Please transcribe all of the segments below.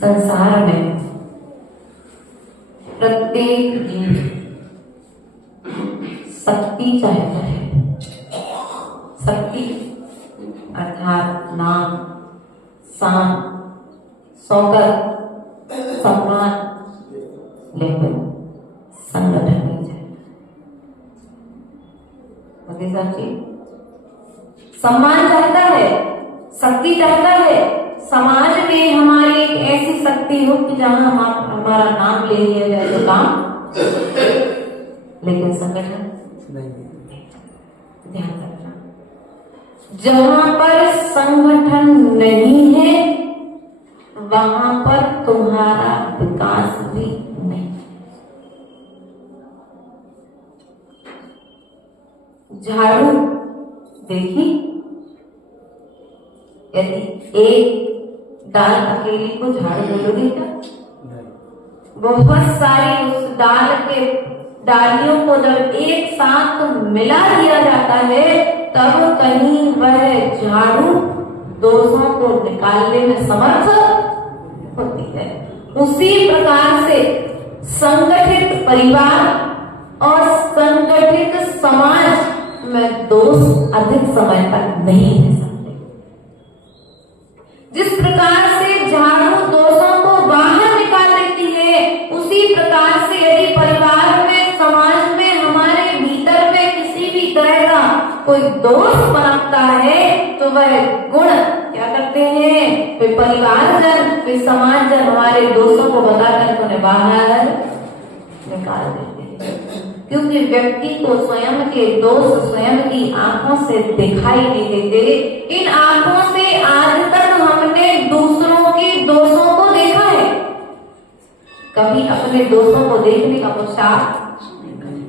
संसार में प्रत्येक जीव शक्ति चाहता है। शक्ति अर्थात नाम, शान, शौकत, सम्मान, लेकिन संगठन नहीं चाहता। सम्मान चाहता है, शक्ति चाहता है, समाज में हमारी एक ऐसी शक्ति हो कि जहां हमारा नाम ले लिया जाए तो काम, लेकिन संगठन नहीं। ध्यान रखना, जहां पर संगठन नहीं है वहां पर तुम्हारा विकास भी नहीं। झाड़ू देखी, यदि एक डाल अकेली को झाड़ू बोलोगे क्या? बहुत सारी उस डाल के डालियों को जब एक साथ मिला दिया जाता है तब कहीं वह झाड़ू दोषों को निकालने में समर्थ होती है। उसी प्रकार से संगठित परिवार और संगठित समाज में दोष अधिक समय तक नहीं है। जिस प्रकार से झाड़ू दोषों को बाहर निकाल देती है, उसी प्रकार से यदि परिवार में, समाज में, हमारे भीतर में किसी भी तरह का कोई दोष पनपता है तो वह गुण क्या करते हैं, वे परिवारजन, वे समाजजन हमारे दोषों को बताकर उन्हें बाहर निकाल देते हैं। क्योंकि व्यक्ति को स्वयं के दोष स्वयं की आंखों से दिखाई नहीं देते। इन आंखों से आज तक हमने दूसरों के दोषों को देखा है, कभी अपने दोषों को देखने का पश्चात,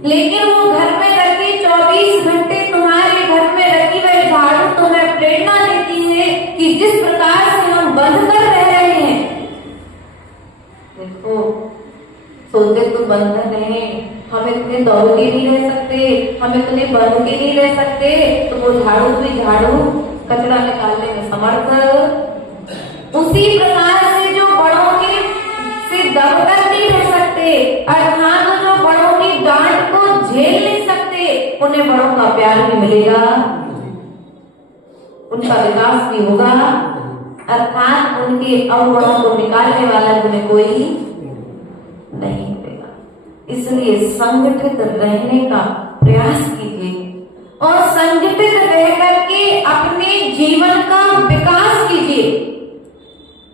लेकिन वो घर में रखी 24 घंटे तुम्हारे घर में रखी वह झाड़ू तुम्हें प्रेरणा देती है कि जिस प्रकार से हम बंद कर रह रहे हैं सोते तो बंधन है, हम इतने दौड़ के नहीं रह सकते, हम इतने बंध के नहीं रह सकते, तो वो झाड़ू भी झाड़ू कचरा निकालने में समर्थ। उसी प्रकार से जो बड़ों के से दबकर नहीं रह सकते, अर्थात जो बड़ों की डांट को झेल नहीं सकते, उन्हें बड़ों का प्यार भी मिलेगा, उनका विकास भी होगा, अर्थात उनके अवगुणों को निकालने वाला उन्हें कोई नहीं मिलेगा। इसलिए संगठित रहने का प्रयास कीजिए और संगठित रह करके अपने जीवन का विकास कीजिए।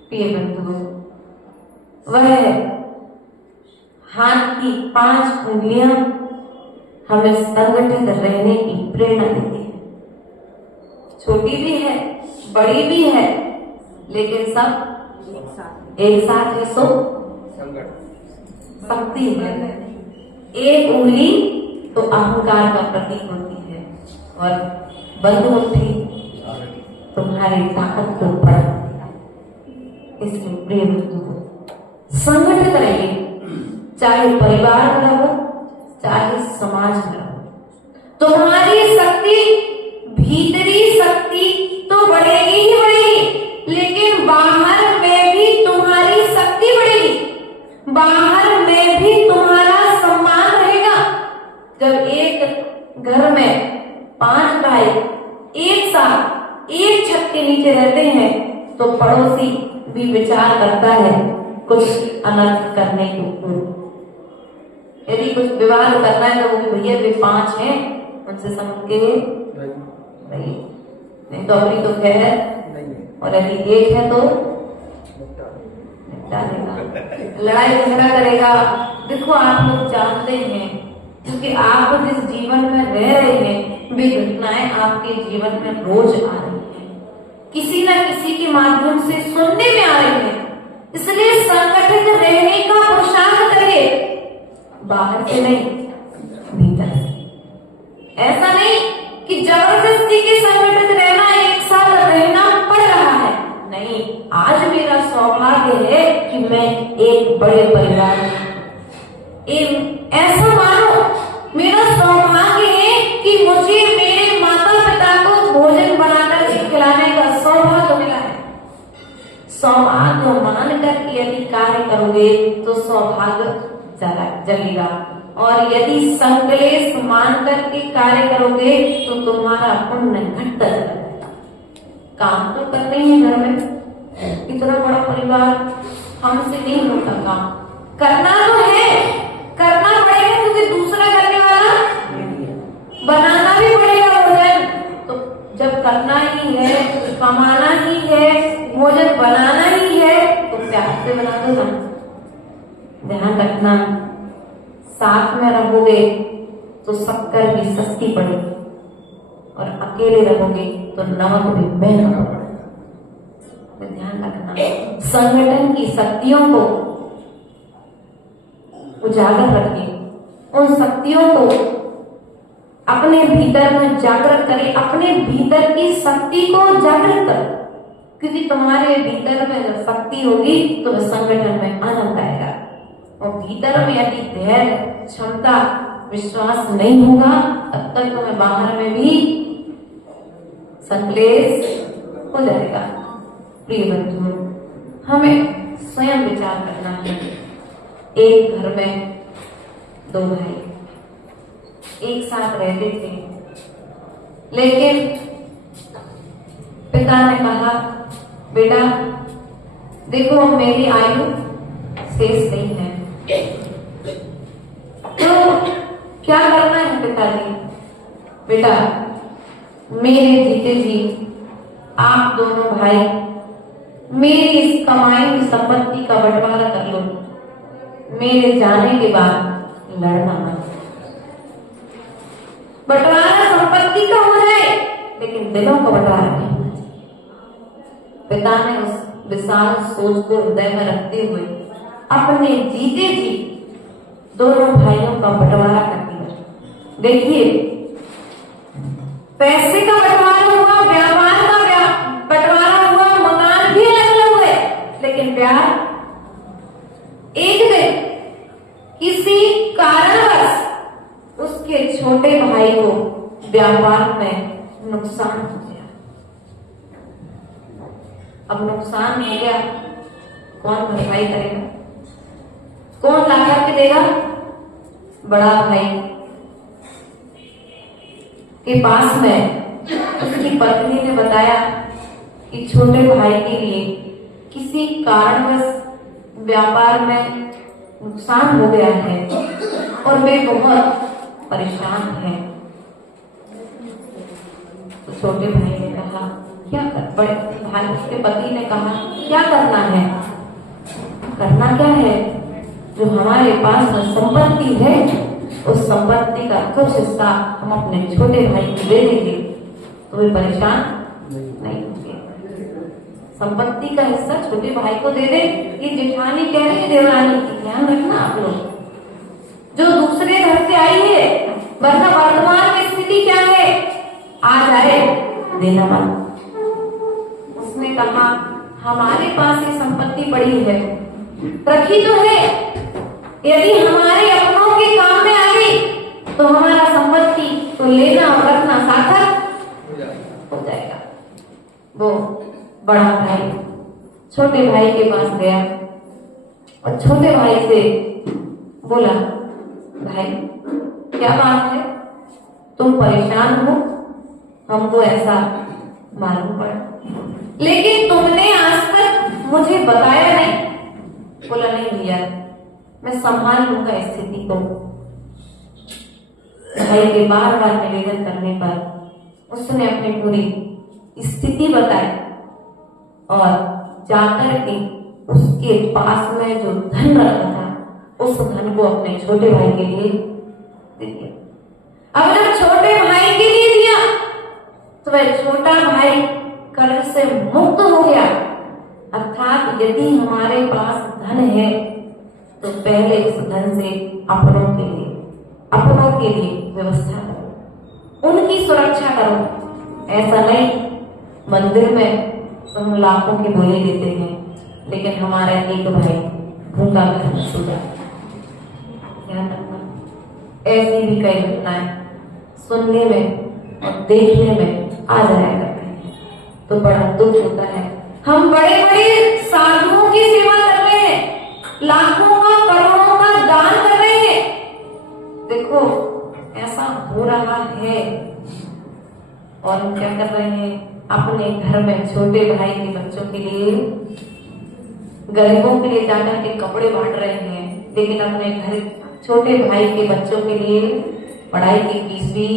प्रिय बंधुओं, वह हाथ की 5 उंगलियां हमें संगठित रहने की प्रेरणा देती है। छोटी भी है, बड़ी भी है, लेकिन सब एक साथ है, सो शक्ति है। एक उंगली तो अहंकार का प्रतीक होती है और बंद मुट्ठी तुम्हारी ताकत को बढ़ाती है। इसलिए प्रिय बंधुओं, संगठित रहिए, चाहे परिवार में रहो, चाहे समाज में रहो। तुम्हारी शक्ति, भीतरी शक्ति तो बढ़ेगी ही बढ़ेगी, लेकिन बाहर में भी तुम्हारी शक्ति बढ़ेगी, बाहर में भी तुम्हारा सम्मान रहेगा। जब एक घर में 5 भाई एक साथ एक छत के नीचे रहते हैं, तो पड़ोसी भी विचार करता है कुछ अनर्थ करने को। यदि कुछ विवाद करना है तो वो भैया वे 5 हैं, उनसे समझ के नहीं तो अपनी तो खैर, और यदि एक है तो निपटा देगा, लड़ाई झगड़ा करेगा। देखो, आप लोग जानते हैं, क्योंकि आप जिस जीवन में रह रहे हैं, वे घटनाएं आपके जीवन में रोज आ रही हैं, किसी न किसी के माध्यम से सुनने में आ रही है। इसलिए संगठित रहने का पुरुषार्थ करिए, बाहर से नहीं, भीतर से। ऐसा नहीं कि जबरदस्ती के संगठित रहना, एक साथ रहना पड़ रहा है, नहीं। आज मेरा सौभाग्य है कि मैं एक बड़े परिवार में, ऐसा मानो मेरा सौभाग्य है कि मुझे मेरे माता पिता को भोजन बनाकर खिलाने का सौभाग्य मिला है। सौभाग्य मान कर यदि कार्य करोगे तो सौभाग्य जगेगा, और यदि संकलेश मान करके कार्य करोगे तो तुम्हारा पुण्य घटता जाएगा। काम तो करते ही घर में, इतना बड़ा परिवार, हमसे नहीं होता काम, करना तो है, करना पड़ेगा, क्योंकि दूसरा करने वाला बनाना भी पड़ेगा भोजन। तो जब करना ही है, कमाना ही है, भोजन बनाना ही है, तो प्यार से बना दो ना। ध्यान रखना, साथ में रहोगे तो शक्कर भी सस्ती पड़ेगी, और अकेले रहोगे तो नमक भी महंगा पड़ेगा। तो ध्यान रखना, संगठन की शक्तियों को उजागर रखिए, उन शक्तियों को अपने भीतर में जागृत करें, अपने भीतर की शक्ति को जागृत करें, क्योंकि तुम्हारे भीतर में जब शक्ति होगी तो संगठन में आनंद आएगा। और भीतर में यदि धैर्य, क्षमता, विश्वास नहीं होगा, तब तक तुम्हें बाहर में भी संकलेश हो जाएगा। प्रिय बंधुओं, हमें स्वयं विचार करना है। एक घर में 2 भाई एक साथ रहते थे, लेकिन पिता ने कहा, बेटा देखो मेरी आयु शेष नहीं है, तो क्या करना है पिताजी? बेटा मेरे जीते जी आप दोनों भाई मेरी इस कमाई की संपत्ति का बंटवारा कर लो, मेरे जाने के बाद लड़ना मत। बंटवारा संपत्ति का हो जाए, लेकिन दिलों का बंटवारा नहीं होना चाहिए। पिता ने उस विशाल सोच को हृदय में रखते हुए अपने जीते जी दोनों भाइयों का बंटवारा कर दिया। देखिए, पैसे का बंटवारा हुआ, व्यापार का बंटवारा हुआ, मकान भी अलग अलग हुए, लेकिन प्यार एक दिन किसी कारणवश उसके छोटे भाई को व्यापार में नुकसान हो गया। अब नुकसान हो गया, कौन भरपाई करेगा? कौन ला करके देगा? बड़ा भाई के पास में उसकी पत्नी ने बताया कि छोटे भाई के लिए किसी कारणवश व्यापार में नुकसान हो गया है और वे बहुत परेशान हैं। तो छोटे भाई ने कहा क्या कर, बड़े भाई उसके पति ने कहा क्या करना है? करना क्या है? जो हमारे पास में संपत्ति है उस संपत्ति का कुछ हिस्सा हम अपने छोटे भाई को दे देंगे तो वे परेशान नहीं होंगे। संपत्ति का हिस्सा छोटे भाई को दे दे। ये जेठानी कह रही है देवरानी की, ध्यान रखना आप लोग, जो दूसरे घर से आई है, वरना वर्तमान में स्थिति क्या है, आ जाए देना मत। उसने कहा हमारे पास ये संपत्ति पड़ी है, रखी तो है, यदि हमारे अपनों के काम में आ गई तो हमारा संपत्ति तो लेना और रखना सार्थक हो जाएगा। वो बड़ा भाई छोटे भाई के पास गया और छोटे भाई से बोला भाई क्या बात है, तुम परेशान हो, हमको ऐसा मालूम पड़ा, लेकिन तुमने आज तक मुझे बताया नहीं। बोला नहीं भैया, मैं संभाल लूंगा स्थिति को। भाई के बार बार निवेदन करने पर उसने अपनी पूरी स्थिति बताई और जाकर के उसके पास में जो धन रखा था उस धन को अपने छोटे भाई के लिए दे दिया। अब जब छोटे भाई के लिए दिया तो वह छोटा भाई कर्ज से मुक्त हो गया। अर्थात यदि हमारे पास धन है तो पहले इस धन से अपनों के लिए व्यवस्था करो, उनकी सुरक्षा करो। ऐसा नहीं मंदिर में तो हम लाखों की बोली देते हैं लेकिन हमारा एक भाई भूखा घर में सो जाता है। ध्यान रखना, ऐसी भी कई घटनाएं सुनने में और देखने में आ जाया करते हैं तो बड़ा दुख होता है। हम बड़े बड़े साधुओं की सेवा कर रहे हैं, लाखों का करोड़ों का दान कर रहे हैं, देखो ऐसा हो रहा है और हम क्या कर रहे हैं, अपने घर में छोटे भाई के बच्चों के लिए, गरीबों के लिए जाकर के कपड़े बांट रहे हैं, लेकिन अपने घर छोटे भाई के बच्चों के लिए पढ़ाई की फीस भी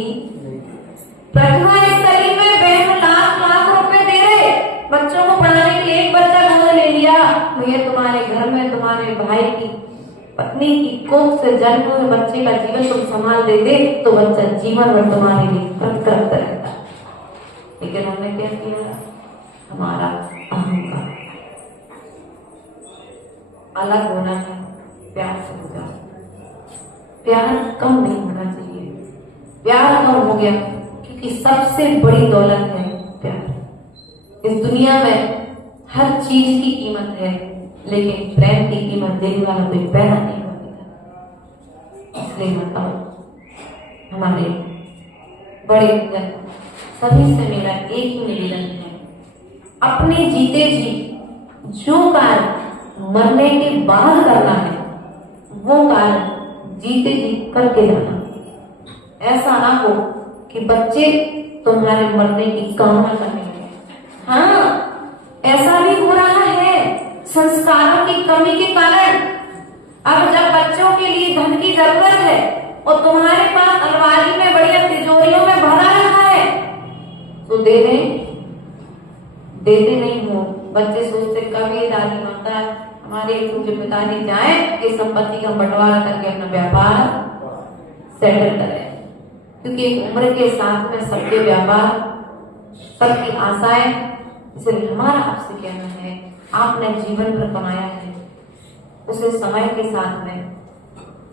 प्रतिभा स्थली में बैंक लाख लाख रुपए दे रहे बच्चों को पढ़ाने के लिए। एक बच्चा उन्होंने ले लिया, भैया तुम्हारे घर में तुम्हारे भाई की पत्नी की कोख से जन्म हुए बच्चे का जीवन तुम संभाल देते तो बच्चा जीवन भर तुम्हारे लिए करता रहता। लेकिन हमने क्या किया, हमारा अहंकार अलग होना है, प्यार से हो जाए। प्यार कम नहीं होना चाहिए, प्यार कम हो गया क्योंकि सबसे बड़ी दौलत है प्यार। इस दुनिया में हर चीज की कीमत है लेकिन प्रेम की कीमत देने वाला कोई पैदा नहीं होता। इसलिए मतलब हमारे बड़े सभी से मेरा एक ही निवेदन है, अपने जीते जी जो कार्य मरने के बाद करना है वो कार्य जीते जी करके जाना। ऐसा ना हो कि बच्चे तुम्हारे मरने की कामना करने लगे। हाँ, ऐसा भी हो रहा है संस्कारों की कमी के कारण। अब जब बच्चों के लिए धन की जरूरत है और तुम्हारे पास अलमारी में बढ़िया तिजोरियों में भरा रखा है तो देते नहीं हो। बच्चे सोचते कभी दादी माता हमारे पूज्य पिताजी जाए कि संपत्ति का बंटवारा करके अपना व्यापार सेटल करें, क्योंकि एक उम्र के साथ में सबके व्यापार, सबकी आशाएं। इसलिए हमारा आपसे कहना है, आपने जीवन भर कमाया है, उसे समय के साथ में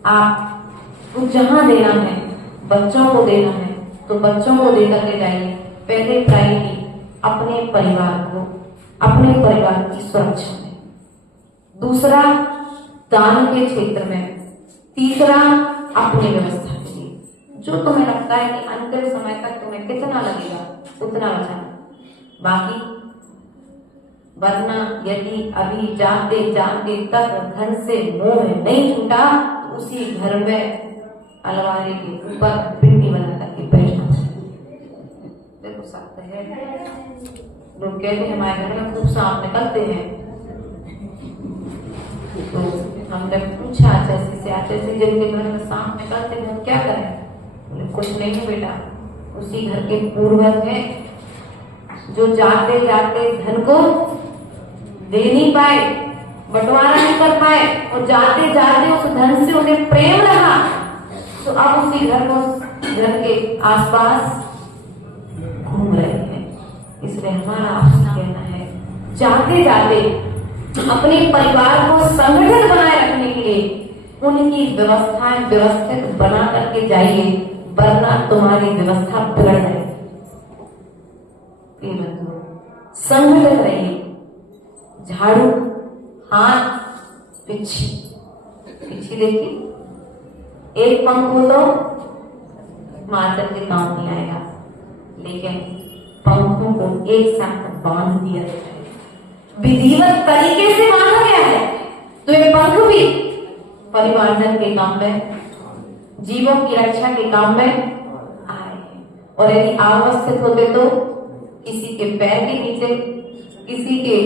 आपको जहां देना है, बच्चों को देना है तो बच्चों को देकर के जाइए। पहले प्रायोरिटी अपने परिवार को, अपने परिवार की सुरक्षा में। दूसरा, दान के क्षेत्र में तीसरा, अपनी व्यवस्था के लिए जो तुम्हें लगता है कि अंतिम समय तक तुम्हें कितना लगेगा उतना बचाना, बाकी वरना यदि अभी जाते जाते तक घर से मोह नहीं छूटा तो उसी घर में अलमारी के ऊपर पिंडी बना करके बैठना। देखो सत्य है, लोग कहते हैं हमारे घर में खूब सांप निकलते हैं, तो हमने पूछा जैसे से आते से जिनके घर में सांप निकलते हैं वो क्या करें? बोले कुछ नहीं है बेटा, उसी घर के पूर्वज हैं जो जाते जाते धन को दे नहीं पाए, बंटवारा नहीं कर पाए और जाते जाते उस धन से उन्हें प्रेम रहा, तो अब उसी घर के आसपास घूम रहे हैं। इसलिए हमारा आपसे कहना है, जाते जाते अपने परिवार को संगठित बनाए रखने के लिए उनकी व्यवस्थाएं व्यवस्थित बना करके जाइए, वरना तुम्हारी व्यवस्था बिगड़ जाएगी। संगठित रहिए, झाड़ू हाथ पीछे पीछे देखिए, एक पंख हो तो मार्जन के काम नहीं आएगा, लेकिन पंखों को एक साथ बांध दिया जाए, विधिवत तरीके से बांधा गया है, तो ये पंख भी परिवारजन के काम में, जीवों की रक्षा के काम में आए। और यदि अवस्थित होते तो किसी के पैर के नीचे, किसी के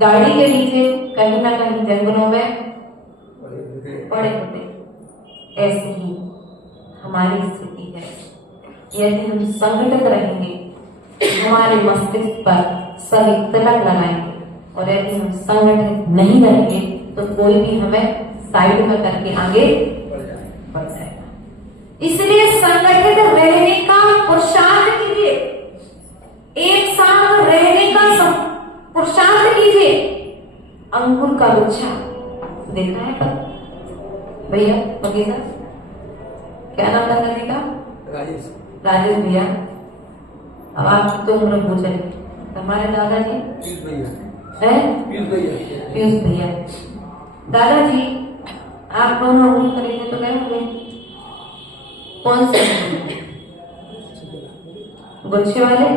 गाड़ी के नीचे, कहीं ना कहीं जंगलों में पड़े होते। ऐसी ही हमारी स्थिति है, यदि हम संगठित रहेंगे, हमारे मस्तिष्क पर सभी तिलक लगाएंगे, और यदि हम संगठित नहीं रहेंगे तो कोई भी हमें साइड में करके आगे बढ़ जाएगा। इसलिए संगठित रहने का पुरुषार्थ कीजिए, एक साथ रहने का पुरुषार्थ कीजिए। अंकुर का गुच्छा देखा है पर भैया बगीचा, क्या नाम था नदी का? राजेश भैया। अब आपकी तो उम्र हो चली, हमारे दादाजी पीयूष भैया, दादाजी आप दोनों अंगूर खरीदने तो गए होंगे, कौन से गुच्छे वाले?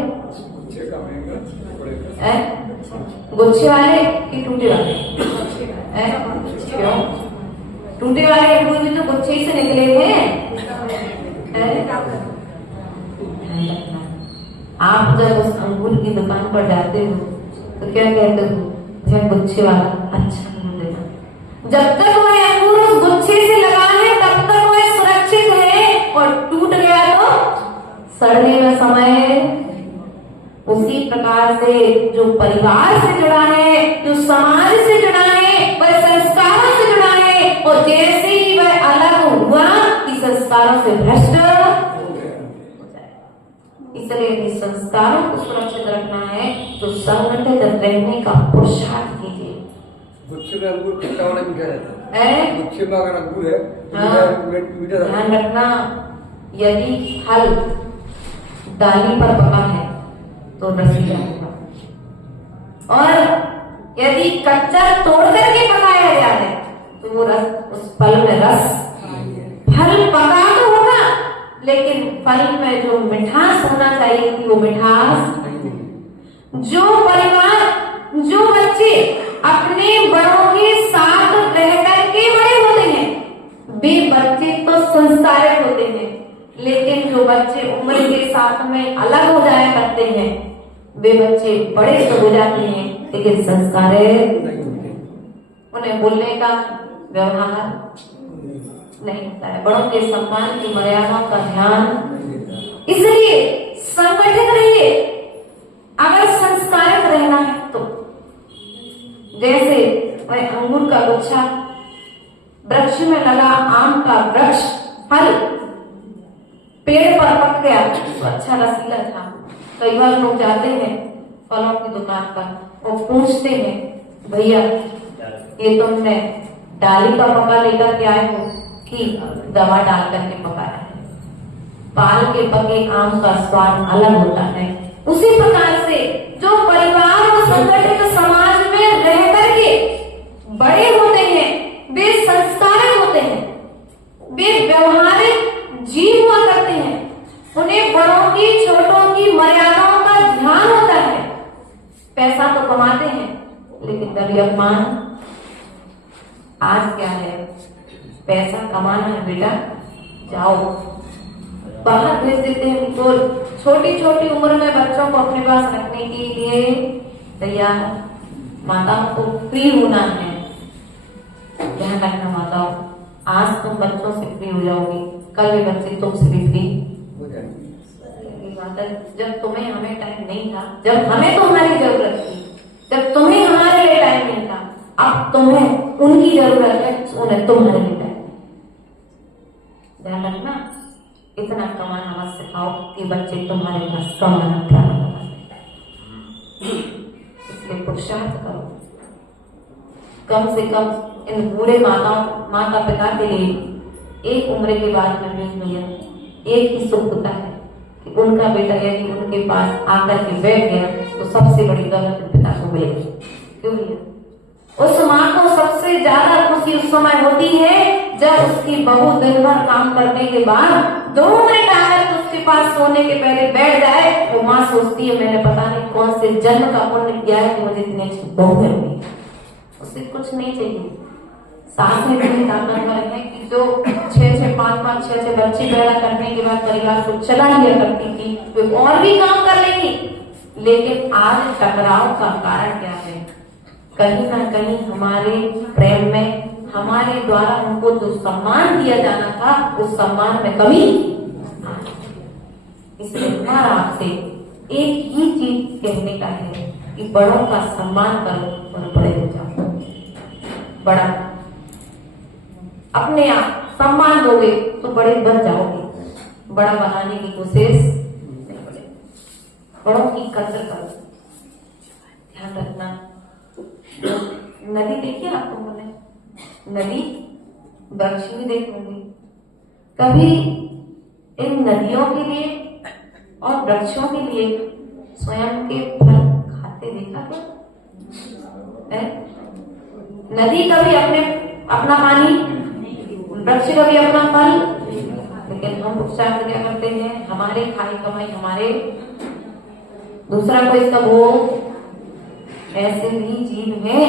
गुच्छे वाले कि टूटे वाले? क्यों टूटे वाले अंगूर भी तो गुच्छे ही से निकले हैं। आप जब उस अंगूर की दुकान पर जाते हो तो क्या कहते हो? भैया गुच्छे वाला अच्छा अंगूर देना। जब तक वह अंगूर उस गुच्छे से लगा है तब तक वह सुरक्षित है, और टूट गया तो सड़ने का समय है। उसी प्रकार से जो परिवार से जुड़ा है, जो समाज से जुड़ा है, वह संस्कारों से जुड़ा है, और जैसे ही वह अलग हुआ कि संस्कारों से भ्रष्ट हो जाए। इसलिए यदि संस्कारों को सुरक्षित रखना है तो संगठित रहने का पुरुषार्थ कीजिए। गुच्छे में अंगूर खट्टा वाला मीठा रहता है, गुच्छे में अगर अंगूर है मीठा। ध्यान रखना, यदि फल डाली पर पका है तो रसीला होगा, और यदि कच्चा तोड़ करके पकाया गया है तो वो रस, उस फल में रस, फल पका तो होगा लेकिन फल में जो मिठास होना चाहिए थी वो मिठास। जो परिवार, जो बच्चे अपने बड़ों के साथ रह करके बड़े होते हैं वे बच्चे तो संस्कारित होते हैं, लेकिन जो बच्चे उम्र के साथ में अलग हो जाया करते हैं वे बच्चे बड़े तो हो जाते हैं लेकिन संस्कारित, उन्हें बोलने का व्यवहार नहीं होता है, बड़ों के सम्मान की मर्यादाओं का ध्यान। इसलिए संगठित रहिए अगर संस्कारित रहना है तो। जैसे वह अंगूर का गुच्छा, वृक्ष में लगा आम का वृक्ष, फल पेड़ पर पक गया तो अच्छा रसीला था। कई बार लोग जाते हैं फलों की दुकान पर और पूछते हैं, भैया ये तुमने डाली का पका लेकर के आए हो कि दवा डाल करके पकाया है? पाल के पके आम का स्वाद अलग होता है। उसी प्रकार से जो परिवार और संगठित समाज में रह करके बड़े होते हैं वे संस्कारित होते हैं, तो कमाते हैं, लेकिन कभी अपमान। आज क्या है, पैसा कमाना है बेटा, जाओ बाहर भेज देते हैं। तो छोटी छोटी उम्र में बच्चों को अपने पास रखने के लिए तैयार। माताओं को फ्री होना है, ध्यान रखना माताओं। आज तुम बच्चों से फ्री हो जाओगी, कल ये बच्चे तुमसे भी फ्री हो जाएगी। माता, जब तुम्हें हमें टाइम नहीं था, जब हमें तुम्हारी जरूरत थी, जब तुम्हें हमारे लिए टाइम नहीं था, अब तुम्हें उनकी जरूरत है, उन्हें तुम्हारे लिए टाइम। ध्यान रखना, इतना कमाना मत सिखाओ कि बच्चे तुम्हारे पास कमाना प्रारंभ कर दें। इसलिए पुरुषार्थ करो। कम से कम इन बूढ़े माता पिता के लिए एक उम्र के बाद में भी भैया एक ही सुख होता है कि उनका बेटा यदि उनके पास आकर के बैठ गया तो सबसे बड़ी दौलत पिता को मिलेगी। क्यों भैया? उस माँ को सबसे ज्यादा खुशी उस समय होती है जब उसकी बहू दिन भर काम करने के बाद 2 मिनट आकर उसके पास सोने के पहले बैठ जाए। वो माँ सोचती है मैंने पता नहीं कौन से जन्म का पुण्य किया है कि मुझे इतनी अच्छी बहू मिल गई। उसे कुछ नहीं चाहिए। सास में इतनी ताकतवर है कि जो 6-6, 5-5, 6-6 बच्चे पैदा करने के बाद परिवार को चला लिया करती थी, वो और भी काम कर लेगी। लेकिन आज टकराव का कारण क्या है? कहीं ना कहीं हमारे प्रेम में, हमारे द्वारा उनको जो सम्मान दिया जाना था उस सम्मान में कमी। इसलिए हमारा आपसे एक ही चीज कहने का है कि बड़ों का सम्मान करो और बड़े हो जाओ। बड़ा अपने आप सम्मान दोगे तो बड़े बन जाओगे। बड़ा बनाने की कोशिश नहीं करें। बड़ों की कदर करो। ध्यान रखना, नदी देखिए आप लोगों ने, नदी वृक्ष भी देखोगे, कभी इन नदियों के लिए और वृक्षों के लिए स्वयं के फल खाते देखा क्या? नदी कभी अपना पानी, वृक्ष कभी अपना फल, लेकिन हम उपचार क्या करते हैं? हमारे खाई कमाई हमारे, दूसरा को इसका भोग। ऐसे भी जीव है,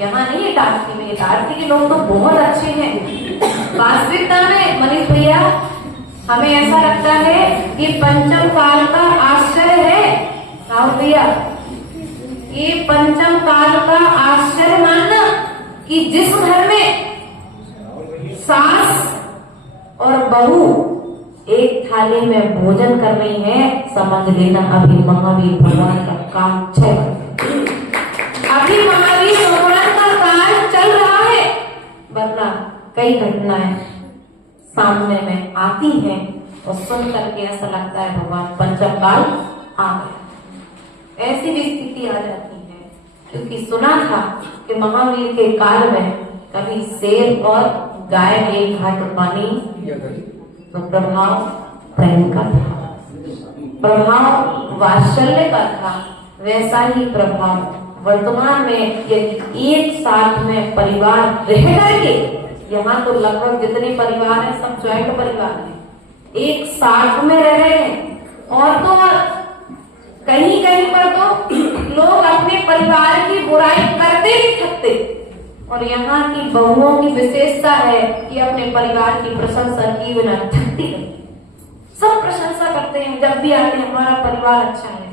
यहाँ नहीं है टारसी में। टारसी के लोग तो बहुत अच्छे हैं। वास्तविकता में मनीष भैया हमें ऐसा लगता है कि पंचम काल का आश्चर्य है। राहुल भैया, ये पंचम काल का आश्चर्य मानना कि जिस घर में सास और बहू एक थाली में भोजन कर रही है, समझ लेना अभी महावीर भगवान का काम चल, अभी महावीर भगवान का काल चल रहा है। वरना कई घटनाएं सामने में आती हैं और सुन करके ऐसा लगता है भगवान पंचम काल आ गया। ऐसी भी स्थिति आ जाती है, क्योंकि सुना था कि महावीर के काल में कभी शेर और गाय एक घाट पानी, तो प्रभाव प्रेम का था, प्रभाव वात्सल्य का था। वैसा ही प्रभाव वर्तमान में यदि एक साथ में परिवार रह करके, यहाँ तो लगभग जितने परिवार हैं सब ज्वाइंट परिवार हैं, एक साथ में रह रहे हैं। और तो कहीं कहीं पर तो लोग अपने परिवार की बुराई करते ही थकते। और यहाँ की बहुओं की विशेषता है कि अपने परिवार की प्रशंसा की बिना थकती नहीं। सब प्रशंसा करते हैं जब भी आते हैं, हमारा परिवार अच्छा है।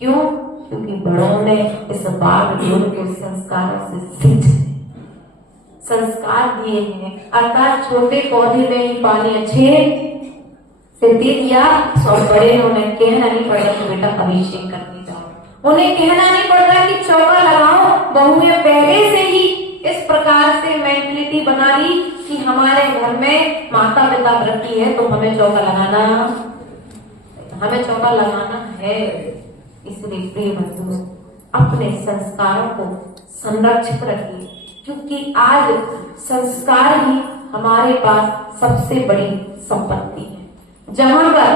क्यों? क्योंकि बड़ों ने इस बाग योग के संस्कारों से सींचे, संस्कार दिए हैं। अर्थात छोटे पौधे में ही पानी अच्छे से दे दिया और बड़े ने उन्हें कहना नहीं पड़ रहा कि बेटा अभिषेक करने जाओ। उन्हें कहना नहीं पड़ रहा कि चौका लगाओ। बहुएं पहले से ही इस प्रकार से मेंटलिटी बना ली कि हमारे घर में माता पिता व्रती है तो हमें चौका लगाना है। इसलिए प्रिय बंधुओं, अपने संस्कारों को संरक्षित रखिए, क्योंकि आज संस्कार ही हमारे पास सबसे बड़ी संपत्ति है। जहां पर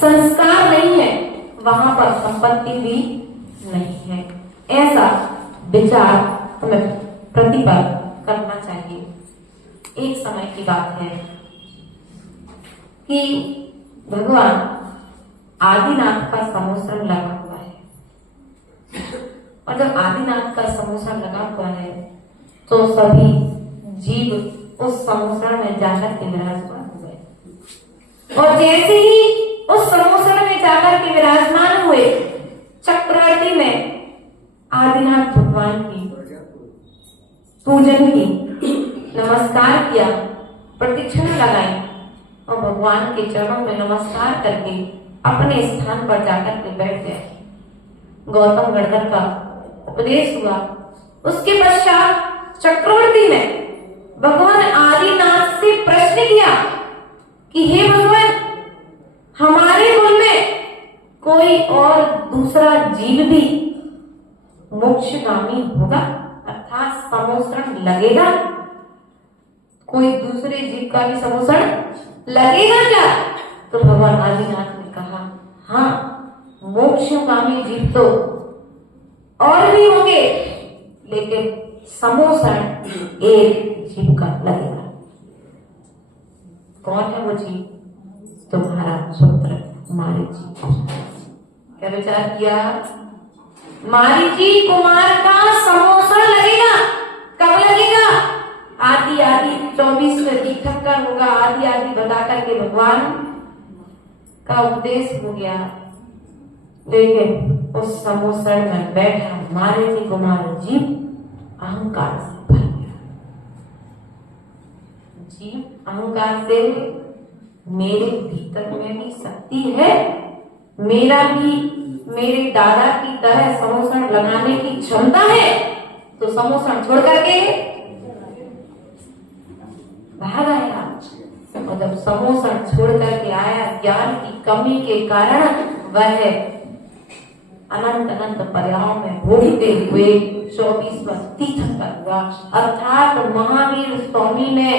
संस्कार नहीं है वहां पर संपत्ति भी नहीं है। ऐसा विचार हमें प्रतिबद्ध करना चाहिए। एक समय की बात है कि भगवान आदिनाथ का समुद्र लगा हुआ है और जब आदिनाथ का समोसण लगा हुआ है तो सभी जीव उस समोसण में जाकर के विराजमान हुए। और जैसे ही उस समोसण में जाकर के विराजमान हुए, चक्रवर्ती में आदिनाथ भगवान की पूजन की, नमस्कार किया, प्रदक्षिणा लगाई और भगवान के चरणों में नमस्कार करके अपने स्थान पर जाकर के बैठ गए। गौतम गणधर का उपदेश हुआ। उसके पश्चात चक्रवर्ती ने भगवान आदिनाथ से प्रश्न किया कि हे भगवान, हमारे कुल में कोई और दूसरा जीव भी मोक्षगामी होगा, अर्थात समोसण लगेगा? कोई दूसरे जीव का भी समोसण लगेगा क्या? तो भगवान आदिनाथ ने कहा, हाँ, मोक्षगामी जीव तो और भी होंगे, लेकिन समोसण एक जीव का लगेगा। कौन है वो जीव? तुम्हारा पुत्र मारीची। क्या विचार किया? मारीची कुमार का समोसण लगेगा। कब लगेगा? आदि आदि 24 में तीर्थंकर होगा। आदि आदि बता करके भगवान का उपदेश हो गया, लेकिन उस समोसण में बैठा मारीची कुमार जीव अहंकार से भर गया। जीव अहंकार से, मेरे भीतर में भी शक्ति है, मेरा भी मेरे दादा की तरह समोसण लगाने की क्षमता है, तो समोसण छोड़ करके भाग आया। और जब समोसण छोड़ करके आया, ज्ञान की कमी के कारण वह अनंत अनंत पर्यायों में भोगते हुए 24 वर्ष तीर्थंकर हुआ। अर्थात महावीर स्वामी ने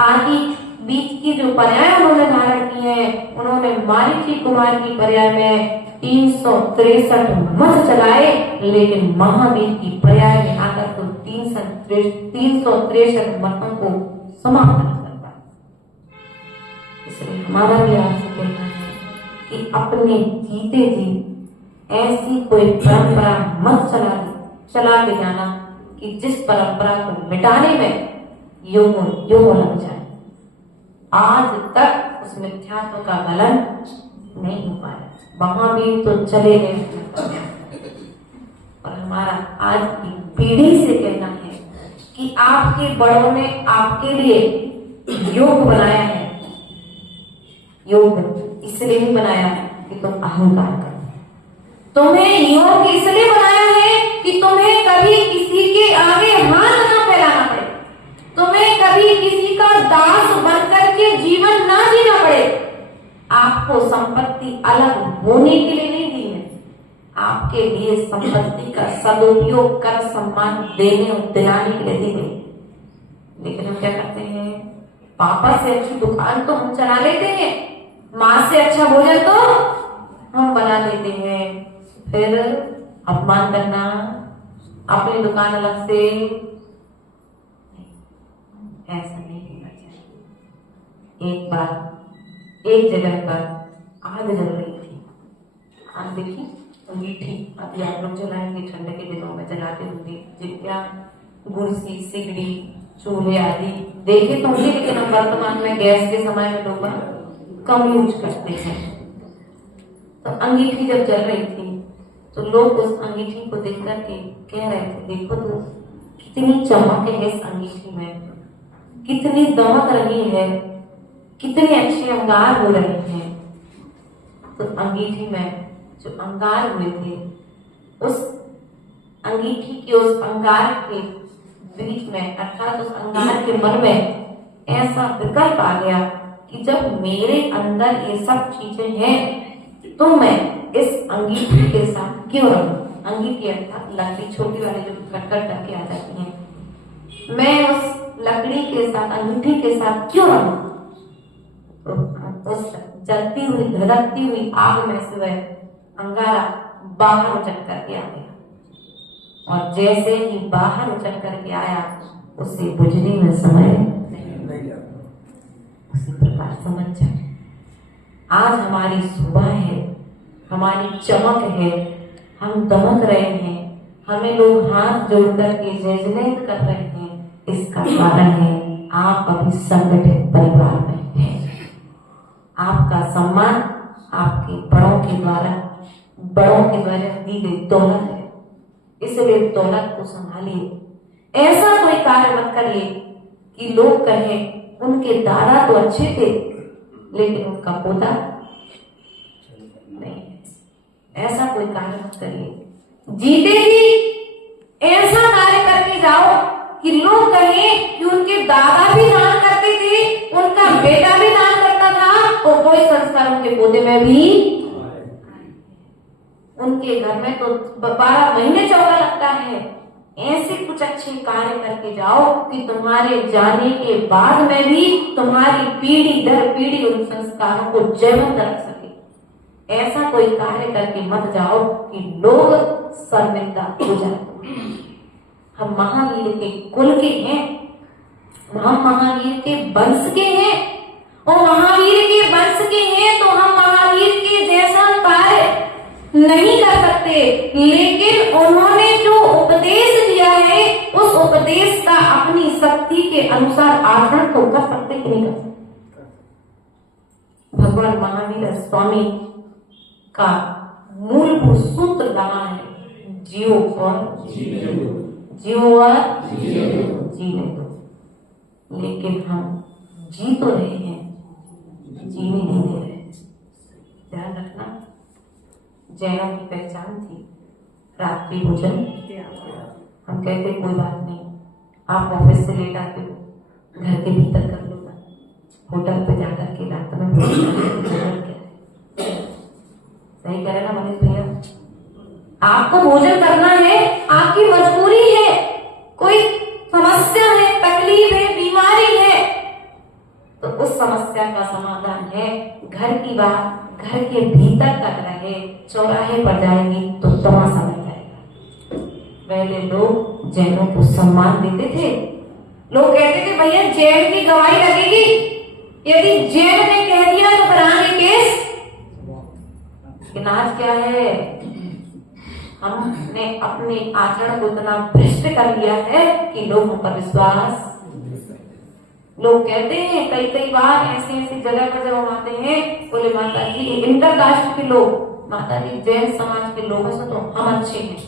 आदि बीच की जो पर्याय उन्होंने धारण की है, उन्होंने मारीची कुमार की पर्याय में 363 मत चलाए, लेकिन महावीर की पर्याय में आकर तो 363 मतों को समाप्त कर पाए। इसलिए हमारा भी आपसे कहना है कि अपने जीते जी ऐसी कोई परंपरा मत चला के जाना कि जिस परंपरा को मिटाने में योग लग जाए। आज तक उस मिथ्यात्व का गलन नहीं हो पाया। महावीर तो चले गए, और हमारा आज की पीढ़ी से कहना है कि आपके बड़ों ने आपके लिए योग बनाया है। योग इसलिए नहीं बनाया है कि तुम अहंकार करो। तुम्हें योग इसलिए बनाया है कि तुम्हें कभी किसी के आगे हाथ ना फैलाना पड़े, तुम्हें कभी किसी का दास बनकर के जीवन ना जीना पड़े। आपको संपत्ति अलग होने के लिए नहीं दी है, आपके लिए संपत्ति का सदुपयोग कर सम्मान देने और दिलाने के लिए दी गई। लेकिन हम क्या करते हैं? पापा से अच्छी दुकान तो हम चला लेते हैं, माँ से अच्छा भोजन तो हम बना लेते हैं, फिर अपमान करना, अपनी दुकान अलग से, ऐसा नहीं होना चाहिए। एक बार एक जगह पर आग जल रही थी। आग देखी, अंगीठी अभी आप लोग जलाएंगे, ठंड के दिनों में जलाते होंगे, जितना गुड़सी, सिगड़ी, चूल्हे आदि देखे तो होंगे, लेकिन हम वर्तमान में गैस के समय में लोग कम यूज करते हैं। तो अंगीठी जब जल रही थी तो लोग उस अंगीठी को देख करके कह रहे थे, देखो तो कितनी चमक है इस अंगीठी में, कितनी दमक रही है, कितने अच्छे अंगार हो रहे हैं। तो अंगीठी में जो अंगार हुए थे, उस अंगीठी के उस अंगार के बीच में, अर्थात उस अंगार के मन में ऐसा विकल्प आ गया कि जब मेरे अंदर ये सब चीजें हैं तो मैं इस अंगीठी के साथ क्यों रहूं। अंगीठी अर्थात लकड़ी, छोटी वाली जो कट करके आ जाती है, मैं उस लकड़ी के साथ, अंगीठी के साथ क्यों रहूं। तो उस जलती हुई, धधकती हुई आग में से वह अंगारा बाहर उछल करके आ गया, और जैसे ही बाहर उछल करके आया, उसे बुझने में समय नहीं लगा। उसी प्रकार समझ जाए, आज हमारी सुबह है, हमारी चमक है, हम दमक रहे हैं, हमें लोग हाथ जोड़ करके जयजनैत कर रहे हैं, इसका कारण है आप अभी संगठित परिवार में हैं। आपका सम्मान आपके बड़ों के द्वारा दी गई दौलत है, इसलिए दौलत को संभालिए। ऐसा कोई कार्य मत करिए कि लोग कहें उनके दादा तो अच्छे थे लेकिन उनका पोता नहीं। ऐसा कोई कार्य मत करिए। जीते ही ऐसा कार्य करके जाओ कि लोग कहें कि उनके दादा भी दान करते थे, उनका बेटा भी दान करता था, तो कोई संस्कार उनके पोते में भी, उनके घर में तो 12 महीने चौका लगता है। ऐसे कुछ अच्छे कार्य करके जाओ कि तुम्हारे जाने के बाद में भी तुम्हारी पीढ़ी दर पीढ़ी उन संस्कारों को जीवंत रख सके। ऐसा कोई कार्य करके मत जाओ कि लोग शर्मिंदा हो जाए। हम महावीर के कुल के हैं, हम महावीर के वंश के हैं, और महावीर के वंश के हैं तो हम महावीर के जैसा कार्य नहीं कर सकते, लेकिन उन्होंने जो उपदेश दिया है उस उपदेश का अपनी शक्ति के अनुसार आचरण तो कर सकते कि नहीं कर सकते। भगवान महावीर स्वामी का मूलभूत सूत्र रहा है, जियो और जीने दो। लेकिन हम जी तो रहे हैं, जीने नहीं दे रहे। ध्यान रखना, जैनों की पहचान थी रात्रि भोजन। हम कहते कोई बात नहीं, आप ऑफिस से लेट आते हो, घर के भीतर कर लो ना, होटल पे जाकर के रात में भोजन करने की जरूरत क्या है। सही कह रहे ना मनीष भैया, आपको भोजन करना है, आपकी मजबूरी है, कोई समस्या है, तकलीफ है, बीमारी है, तो उस समस्या का समाधान है घर की बात घर के भीतर कर रहे, चौराहे पर जाएगी तो तमाशा लग जाएगा। पहले लोग जैनों को सम्मान देते थे, लोग कहते थे भैया जैन की गवाही लगेगी, यदि जैन ने कह दिया तो कराएंगे केस। लेकिन आज क्या है, हमने अपने आचरण को इतना भ्रष्ट कर लिया है कि लोगों पर विश्वास। लोग कहते हैं कई बार ऐसी जगह पर जब हम आते हैं, बोले माता जी इंटर कास्ट के लोग, माता जी जैन समाज के लोगों से तो हम अच्छे हैं,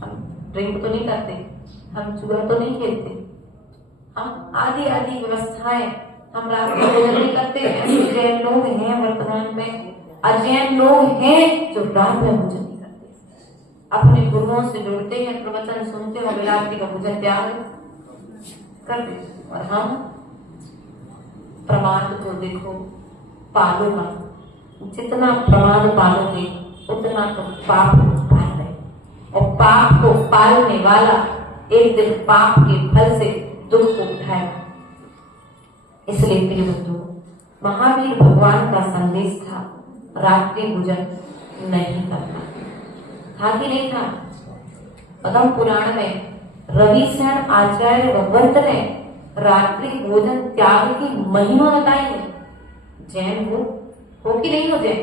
हम ड्रिंक तो नहीं करते, हम जुआ तो नहीं खेलते, हम आदि व्यवस्थाएं, हम रात में भोजन नहीं करते। ऐसे जैन लोग हैं वर्तमान में, अजैन लोग हैं जो रात में भोजन नहीं करते, अपने गुरुओं से जुड़ते हैं, प्रवचन सुनते हैं, रात्रि का भोजन त्याग करते। और हम प्रमाद को देखो, पालो मत, जितना प्रमाद पालोगे उतना तो पाप पाल रहे, और पाप को पालने वाला एक दिन पाप के फल से दुख को उठाएगा। इसलिए प्रिय बंधुओं, महावीर भगवान का संदेश था रात्रि भोजन नहीं करना, था कि नहीं था। पद्म पुराण में रविशरण आचार्य भगवंत ने रात्रि भोजन त्याग की महिमा बताई है। जैन हो कि नहीं हो जैन,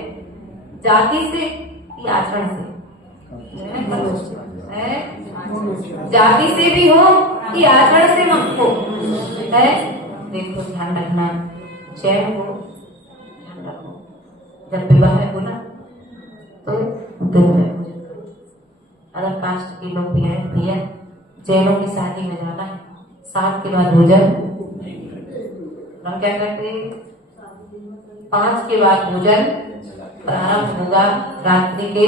जाति से या आचरण से, जाति से भी हो कि आचरण से मत हो, है। देखो ध्यान रखना, जैन हो ध्यान रखो, जब विवाह में बोला तो दिन में भोजन करो। अदर कास्ट के लोग भी आए, भैया जैनों की शादी में जाना है, 7 के बाद भोजन। हम क्या करते, 5 के बाद भोजन प्रारंभ होगा रात्रि के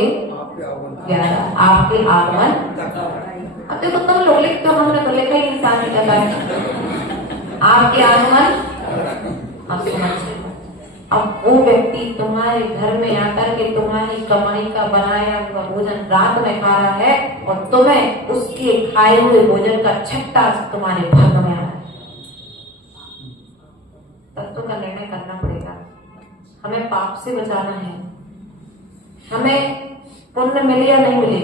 11, आपके आगमन। अब देखो तुम लोग लिखते हो, हमने तो लिखा ही नहीं शादी का टाइम, आपके आगमन। अब समझिए, अब वो व्यक्ति तुम्हारे घर में आकर के तुम्हारी कमाई का बनाया हुआ भोजन रात में खा रहा है, और तुम्हें उसके खाए हुए भोजन का छट्टा तुम्हारे भाग में आ रहा है, तब तो का निर्णय करना पड़ेगा। हमें पाप से बचाना है, हमें पुण्य मिले या नहीं मिले।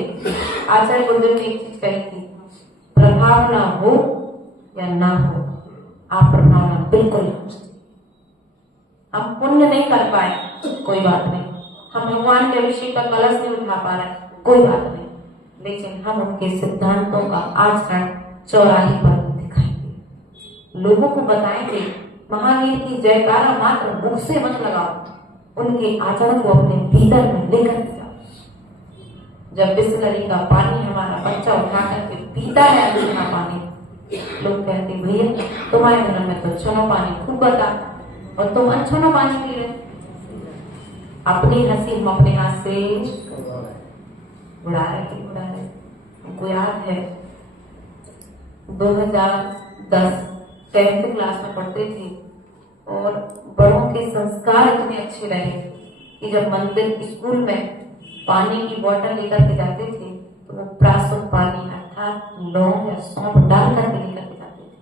आचार्य गुरुदेव ने एक चीज कही थी, प्रभाव ना हो या ना हो, आप प्रभाव ना बिल्कुल ना। हम पुण्य नहीं कर पाए कोई बात नहीं, हम भगवान के अभिषेक का कलश नहीं उठा पा रहे कोई बात नहीं, लेकिन हम उनके सिद्धांतों का आचरण चौराहे पर दिखाएंगे, लोगों को बताएंगे। महावीर की जयकारा मात्र मुख से मत लगाओ, उनके आचरण को अपने भीतर में लेकर जाओ। जब बिस्लरी का पानी हमारा बच्चा उठा करके पीता है अनछना पानी, लोग कहते भैया तुम्हारे घर में तो छनो पानी खूब बता और तुम अनछनो पानी पी रहे। अपनी हंसी हम अपने हाथ से उड़ा रहे। हमको याद है 2010 10th क्लास में पढ़ते थे और बड़ों के संस्कार इतने अच्छे रहे कि जब मंदिर स्कूल में पानी की बोतल लेकर के जाते थे तो वो प्राशुद्ध पानी अर्थात लौंग या सौंफ डाल करके लेकर के जाते थे।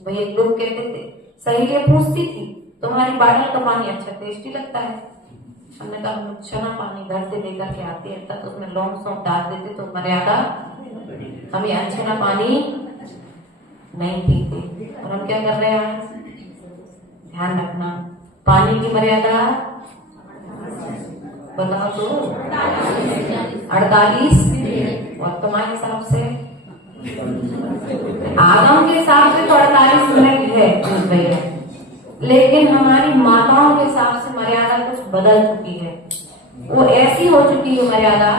वही एक लोग कहते थे, सहेलियां पूछती थी तुम्हारी बोतल का पानी अच्छा टेस्टी लगता है। हमने कहा हम छना पानी घर से लेकर के आते हैं तब तो उसमें लौंग सौंफ डाल देते तो मर्यादा, हमें अनछना पानी नहीं पीते। और हम क्या कर रहे हैं, ध्यान रखना पानी की मर्यादा बताओ तो 48 वर्तमान हिसाब से, आगम के हिसाब से तो 48 मिनट है, लेकिन हमारी माताओं के हिसाब से मर्यादा कुछ बदल चुकी है। वो ऐसी हो चुकी है मर्यादा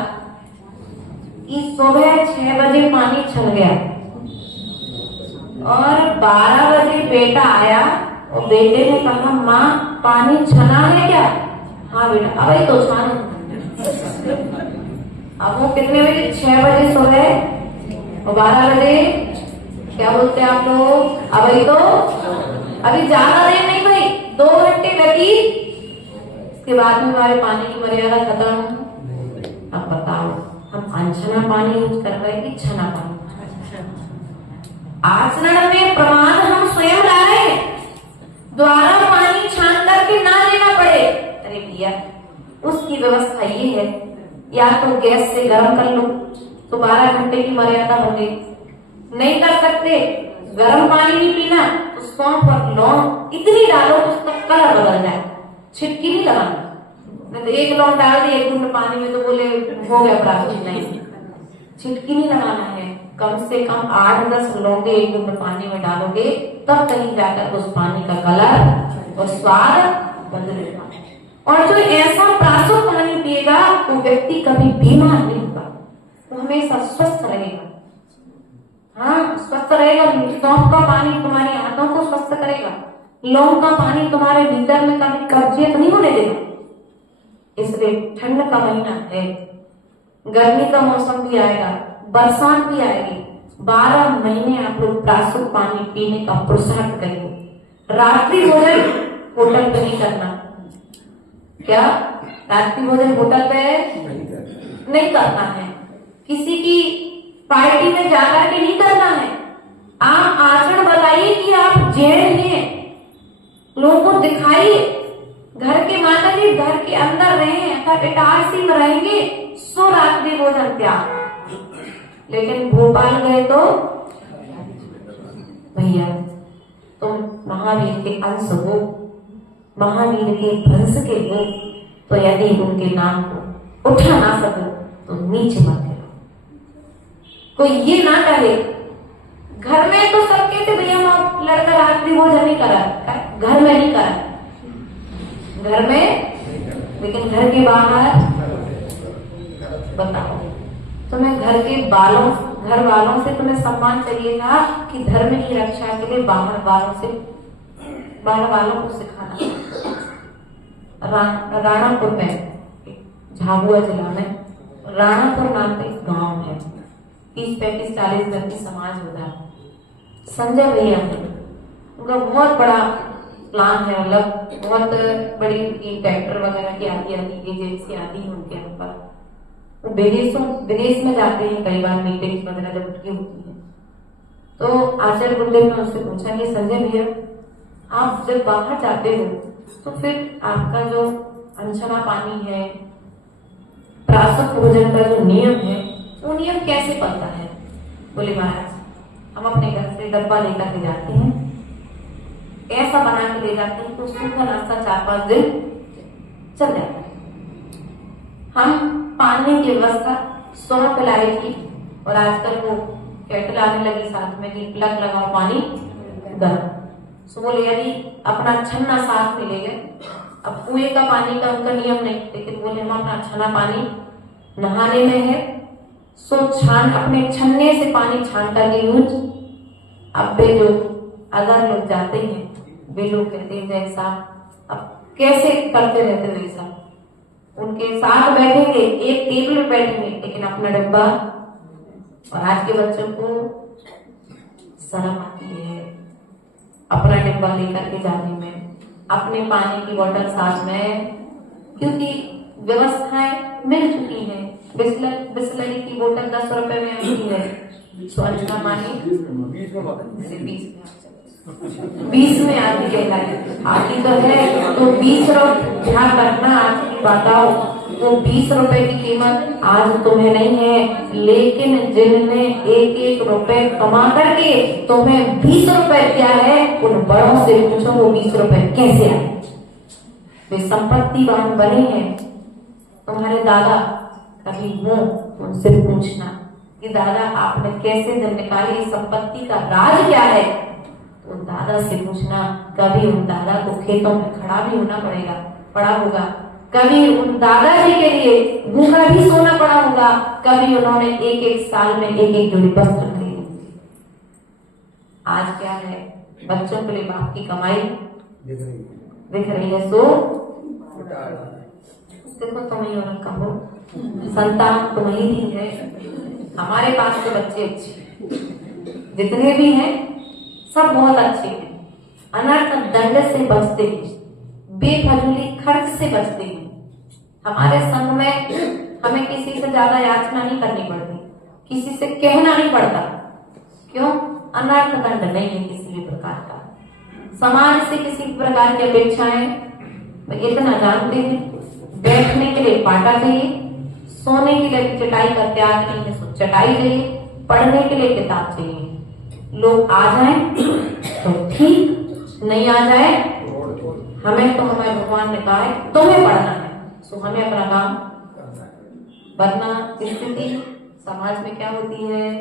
कि सुबह 6 बजे पानी छन गया और 12 बजे बेटा आया और बेटे ने कहा माँ पानी छना है क्या? हाँ बेटा, अब तो छानो। अब वो कितने बजे? 6 बजे सुबह और 12 बजे क्या बोलते हैं आप लोग? अब तो अभी ज्यादा देर नहीं भाई, 2 घंटे व्यतीत, इसके बाद में हमारे पानी की मर्यादा खत्म। अब बताओ हम अनछना पानी यूज कर रहे हैं कि छना पानी? आचरण में प्रमाण हम स्वयं ला रहे हैं, द्वारा पानी छान करके ना लेना पड़े। अरे भैया उसकी व्यवस्था ये है, या तो गैस से गर्म कर लो तो 12 घंटे की मर्यादा हो गई। नहीं कर सकते, गर्म पानी नहीं पीना तो सौंफ और लौंग इतनी डालो तो उसका कलर बदल जाए, छिटकी नहीं लगाना। नहीं तो एक लौंग डाल दी 1 घूंट पानी में तो बोले हो गया प्राचीन, नहीं, छिटकी नहीं लगाना है। कम से कम 8-10 लौंगे 1 घूंट पानी में डालोगे तब कहीं जाकर उस पानी का कलर और स्वाद बदलेगा। और जो ऐसा प्राशुद्ध पानी पिएगा वो व्यक्ति कभी बीमार नहीं होगा, वो हमेशा स्वस्थ रहेगा। हाँ, स्वस्थ रहेगा। सौंफ का पानी तुम्हारी आंतों को स्वस्थ करेगा, लौंग का पानी तुम्हारे भीतर में कभी कब्जियत नहीं होने देगा। इसलिए ठंड का महीना है, गर्मी का मौसम भी आएगा, बरसात भी आएगी, 12 महीने आप लोग प्राशुद्ध पानी पीने का पुरुषार्थ करिए। रात्रि भोजन होटल पे नहीं करना। क्या रात्रि भोजन होटल पे नहीं करना है, किसी की पार्टी में जाकर के नहीं करना है। आप आचरण बताइए कि आप जेल हैं, लोगों को दिखाइए। घर के माता जी घर के अंदर रहे अर्थात इटारसी में रहेंगे सो रात्रि भोजन त्याग, लेकिन भोपाल गए तो भैया तुम महावीर के अंश हो, महावीर के वंश के हो, तो यदि उनके नाम को उठा ना सको तो नीचे मत गिरो। कोई ये ना कहे, घर में तो सब कहते भैया हम लड़का रात्रि भोजन नहीं करा, घर में नहीं करा, घर में, लेकिन घर के बाहर बताओ तुम्हें घर वालों से तुम्हें सम्मान चाहिए था कि धर्म की रक्षा के लिए बाहर वालों को सिखाना। राणापुर में, झाबुआ जिला में राणापुर नाम का एक गांव है, 30-35-40 घर की समाज होता है। संजय भैया है, उनका बहुत बड़ा प्लान है, मतलब बहुत बड़ी ट्रैक्टर वगैरह की आती एजेंसी आती है उनके यहाँ पर। वो विदेश में जाते हैं कई बार मीटिंग्स वगैरह जब उनकी होती है। तो आचार्य गुरुदेव ने उससे पूछा कि संजय भैया आप जब बाहर जाते हो तो फिर आपका जो अनछना पानी है, प्राशुद्ध भोजन का जो नियम है वो नियम कैसे बनता है? बोले महाराज हम अपने घर से डब्बा लेकर के जाते हैं, ऐसा बना के ले जाते हैं तो सूखा नाश्ता 4-5 दिन चल जाता है। हम पानी की व्यवस्था सौंफ लाई थी, और आजकल वो केटल आने लगी साथ में कि प्लग लगाओ पानी गर्म। सो बोले यदि अपना छन्ना साथ में ले गए, अब कुएं का पानी का उनका नियम नहीं, लेकिन बोले हम अपना छन्ना पानी नहाने में है, सो छान अपने छन्ने से पानी छान करके यूज। अब वे जो अगर लोग जाते हैं वे लोग कहते हैं जैसा अब कैसे करते रहते हो ऐसा, उनके साथ बैठेंगे एक टेबल पे बैठेंगे लेकिन अपना डब्बा। और आज के बच्चों को शर्म आती है अपना डिब्बा लेकर के जाने में, अपने पानी की बोतल साथ में, क्योंकि व्यवस्थाएं मिल चुकी है। बिस्लरी की बोतल 10 रुपए में आती है, स्वच्छ का पानी 20 में आती है, आती तो है तो 20 रुपए। ध्यान रखना, आज की बताओ वो 20 रुपए की कीमत आज तुम्हें नहीं है, लेकिन जिनने 1-1 रुपए कमा करके तुम्हें 20 रुपए दिया है उन बड़ों से पूछो वो 20 रुपए कैसे आए। वे संपत्तिवान बने हैं। तुम्हारे दादा कभी हो तो उनसे पूछना कि दादा आपने कैसे दिन निकाले, इस संपत्ति का राज क्या है, तो दादा से पूछना। कभी उन दादा को खेतों में खड़ा भी होना पड़ा होगा, कभी उन दादाजी के लिए भूखा भी सोना पड़ा होगा, कभी उन्होंने 1-1 साल में 1-1 जोड़ी वस्त्र खरीदे। आज क्या है, बच्चों के लिए बाप की कमाई दिख रही है। सो देखो तुम ही औरत का हो, संतान तुम ही दी है। हमारे पास तो बच्चे अच्छे जितने भी हैं सब बहुत अच्छे हैं, अनर्थ दंड से बचते हैं, बेफजूली खर्च से बचते हैं। हमारे संग में हमें किसी से ज्यादा याचना नहीं करनी पड़ती, किसी से कहना नहीं पड़ता। क्यों? अनर्थ दंड नहीं है किसी भी प्रकार का। समाज से किसी प्रकार की अपेक्षाएं इतना जानते हैं, बैठने के लिए पाटा चाहिए, सोने के लिए चटाई का त्याग नहीं है, सो चटाई चाहिए, पढ़ने के लिए किताब चाहिए। लोग आ जाएं तो ठीक, नहीं आ जाए हमें तो हमारे भगवान ने कहा है तुम्हें पढ़ना है, सो हमें अपना काम। वरना स्थिति समाज में क्या होती है,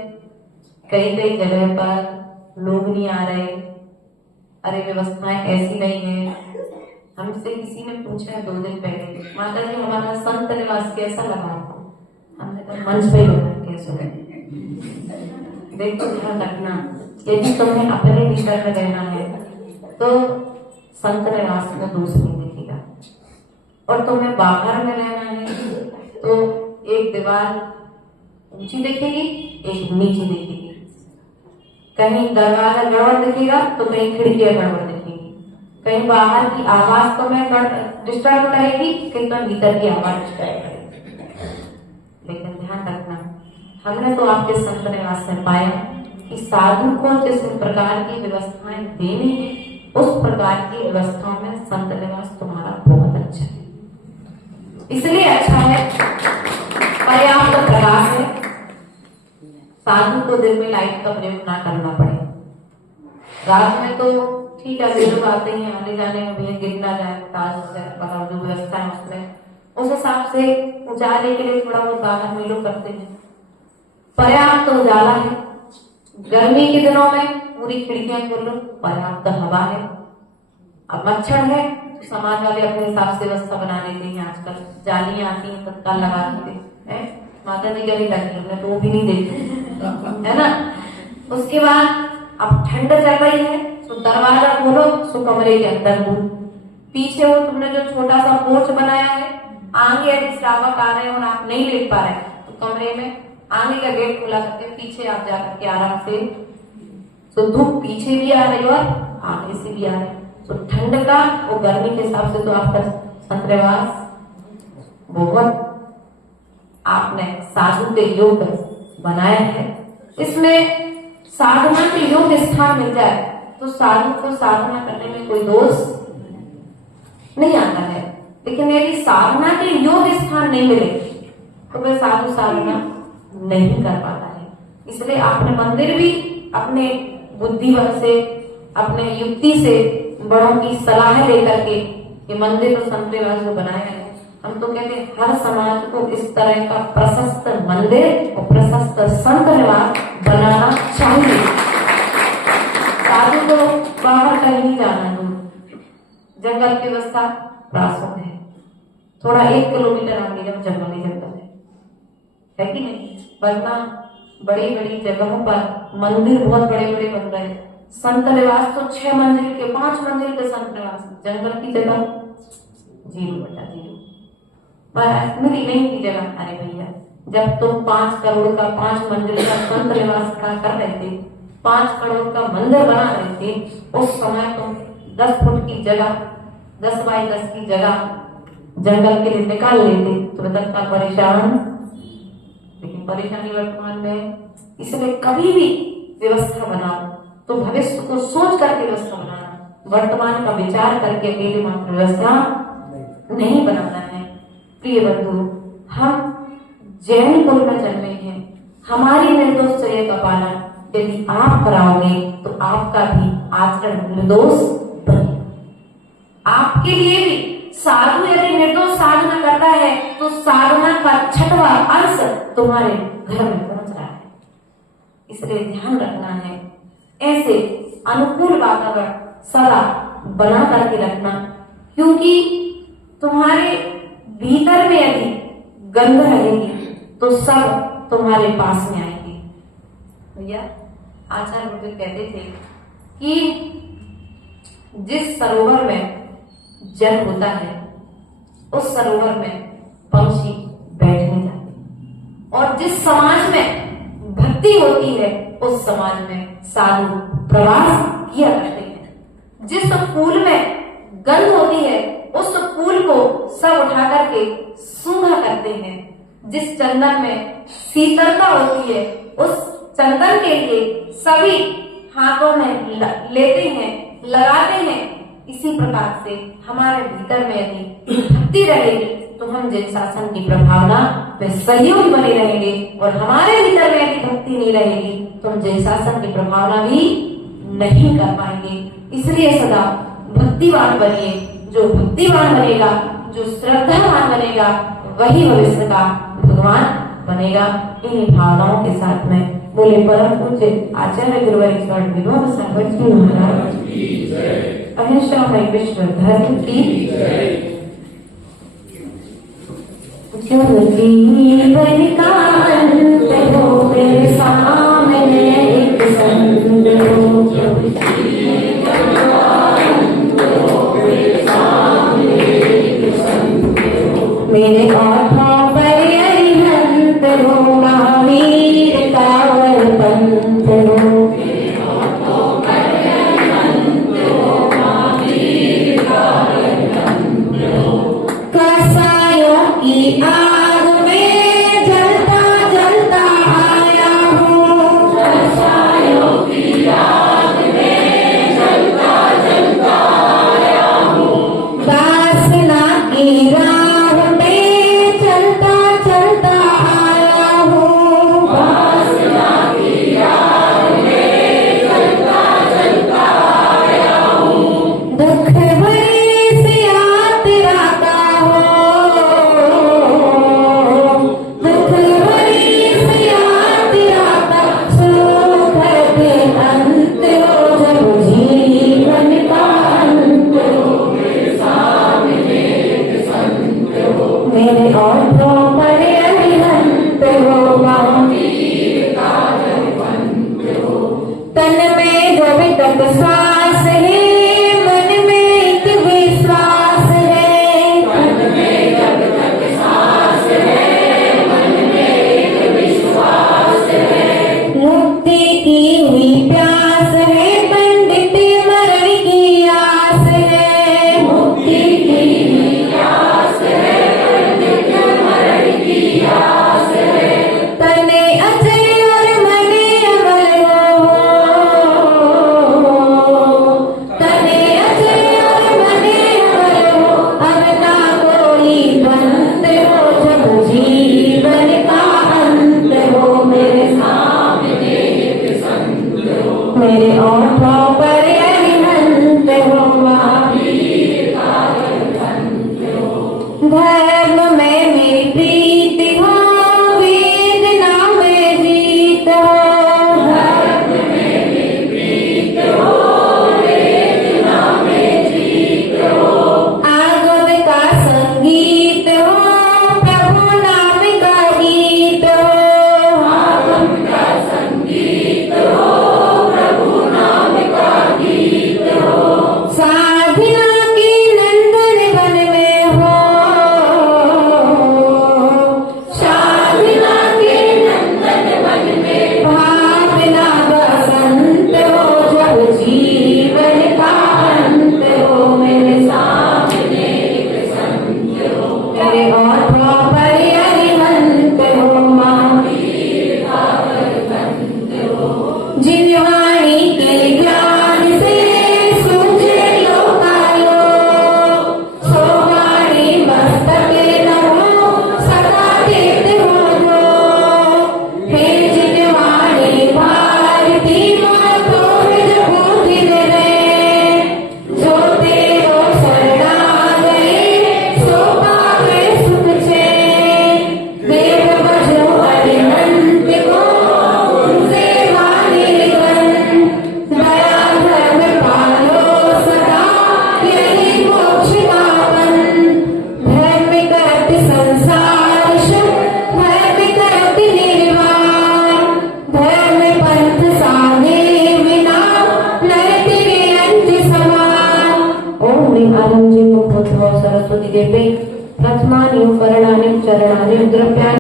कई जगह पर लोग नहीं आ रहे, अरे व्यवस्थाएं ऐसी नहीं है। हमसे किसी ने पूछा है 2 दिन पहले, माता जी हमारा संत निवास कैसा लगा? हमने कहा मंच पे होना कैसे। देखो ध्यान रखना, यदि तुम्हें अपने भीतर में रहना है तो संत निवास में दोष नहीं दिखेगा, और तुम्हें बाहर में रहना है तो एक दीवार ऊंची दिखेगी, एक नीची दिखेगी, कहीं दरवाजा गड़बड़ दिखेगा तो कहीं खिड़कियां गड़बड़ दिखेगी, कहीं बाहर की आवाज तुम्हें डिस्टर्ब करेगी, कहीं तो भीतर की आवाज डिस्टर्ब करेगी। लेकिन ध्यान रखना, हमने तो आपके संत निवास में पाया कि साधु को जिस प्रकार की व्यवस्थाएं देनी है उस प्रकार की व्यवस्थाओं में संत निवास तुम्हारा बहुत अच्छा है। इसलिए अच्छा है, पर्याप्त प्रकाश है, साधु को दिन में लाइट का प्रयोग ना करना पड़े। रात में तो ठीक है, लोग आते हैं आने जाने में भी गिर ना जाए, ताज जो व्यवस्था है उसमें उस हिसाब से उजाले के लिए थोड़ा बहुत बाहर में लोग करते हैं। पर्याप्त तो उजाला है, गर्मी के दिनों में पूरी खिड़कियां खोल लो, पर्याप्त हवा है। अब मच्छर है तो समाज वाले अपने हिसाब से व्यवस्था बना देते हैं, आजकल जालियां आती हैं तत्काल लगा देते हैं। माता जी गली लगी, हमने तो वो भी नहीं देखी है ना। उसके बाद अब ठंड चल रही है तो दरवाजा खोलो तो कमरे के अंदर हो, पीछे वो तुमने जो छोटा सा पोर्च बनाया है, आगे यदि श्रावक आ रहे हैं और आप नहीं लेट पा रहे तो कमरे में आगे का गेट खुला करके पीछे आप जाकर के आराम से, तो धूप पीछे भी आ रही और आगे से भी आ रही, तो ठंड का और गर्मी के हिसाब से तो आपका संतरेवास बहुत आपने साधु के योग बनाया है। इसमें साधना के योग स्थान मिल जाए तो साधु को साधना करने में कोई दोष नहीं आता है, लेकिन यदि साधना के योग स्थान नहीं मिले तो वह साधु साधना नहीं कर पाता है। इसलिए आपने मंदिर भी अपने बुद्धि बल से, अपने युक्ति से, बड़ों की सलाह लेकर के ये मंदिर और संतरेवास जो बनाया है हम तो कहते हैं हर समाज को इस तरह का प्रशस्त मंदिर और प्रशस्त संत निवास बनाना चाहिए। साधु को बाहर कहीं नहीं जाना दूर, जंगल की व्यवस्था प्रासुद है, थोड़ा 1 किलोमीटर आगे जब जंगल है कि नहीं। वरना बड़ी बड़ी जगहों पर मंदिर बहुत बड़े बड़े बन रहे हैं, संत निवास तो 6 मंजिल के 5 मंजिल के संत निवास, जंगल की जगह 0/0 पर मिली नहीं की जगह। अरे भैया, जब तुम 5 करोड़ का 5 मंजिल का संत निवास खड़ा कर रहे थे, 5 करोड़ का मंदिर बना रहे थे, उस समय तुम 10 फुट की जगह, 10 बाई 10 की जगह जंगल के लिए निकाल लेते तो तक परेशान। लेकिन परेशानी वर्तमान में, इसलिए कभी भी व्यवस्था बनाओ तो भविष्य को सोच करके व्यवस्था बनाना, वर्तमान का विचार करके अकेले मात्र व्यवस्था नहीं बनाना है। प्रिय बंधु, हम जैन कुल में जन्मे हैं, हमारी निर्दोषचर्या का पालन यदि आप कराओगे तो आपका भी आचरण निर्दोष बने। आपके लिए भी साधु यदि निर्दोष साधना करता है तो साधना का 6वां अंश तुम्हारे घर में पहुंच रहा है। इसलिए ध्यान रखना है, ऐसे अनुकूल वातावरण सदा बना करके रखना, क्योंकि तुम्हारे भीतर में यदि गंध रहेगी तो सब तुम्हारे पास में आएंगे। भैया आचार्य बुद्ध कहते थे कि जिस सरोवर में जल होता है उस सरोवर में पंछी बैठने जाते हैं, और जिस समाज में भक्ति होती है उस समाज में साधु प्रवास किया करते हैं। जिस फूल में गंध होती है उस फूल को सब उठा करके सूंघा करते हैं। जिस चंदन में शीतलता होती है उस चंदन के लिए सभी हाथों में लेते हैं, लगाते हैं। इसी प्रकार से हमारे भीतर में यदि भक्ति रहेगी तो हम जैन शासन की प्रभावना में सहयोग बने रहेंगे, और हमारे भीतर में यदि भक्ति नहीं रहेगी तो हम जैन शासन की प्रभावना भी नहीं कर पाएंगे। इसलिए सदा भक्तिवान बनिए। जो भक्तिवान बनेगा, जो श्रद्धावान बनेगा, वही भविष्य का भगवान बनेगा। इन्हीं भावनाओं के साथ में बोले परम पूज्य आचार्य गुरुवर विनोद सरस्वती जी महाराज अहिंसा में विश्व धर्म की जीवन का अंत हो मेरे सामने एक संग मेरे आँखों पर अरिहंत हो महावीर कांवर पंथ हो। कसायों की आग में जलता पुष्पाणि आरंभे मुखोद्भव सरस्वती देवे प्रथमानि करणानि चरणानि द्रव्याणि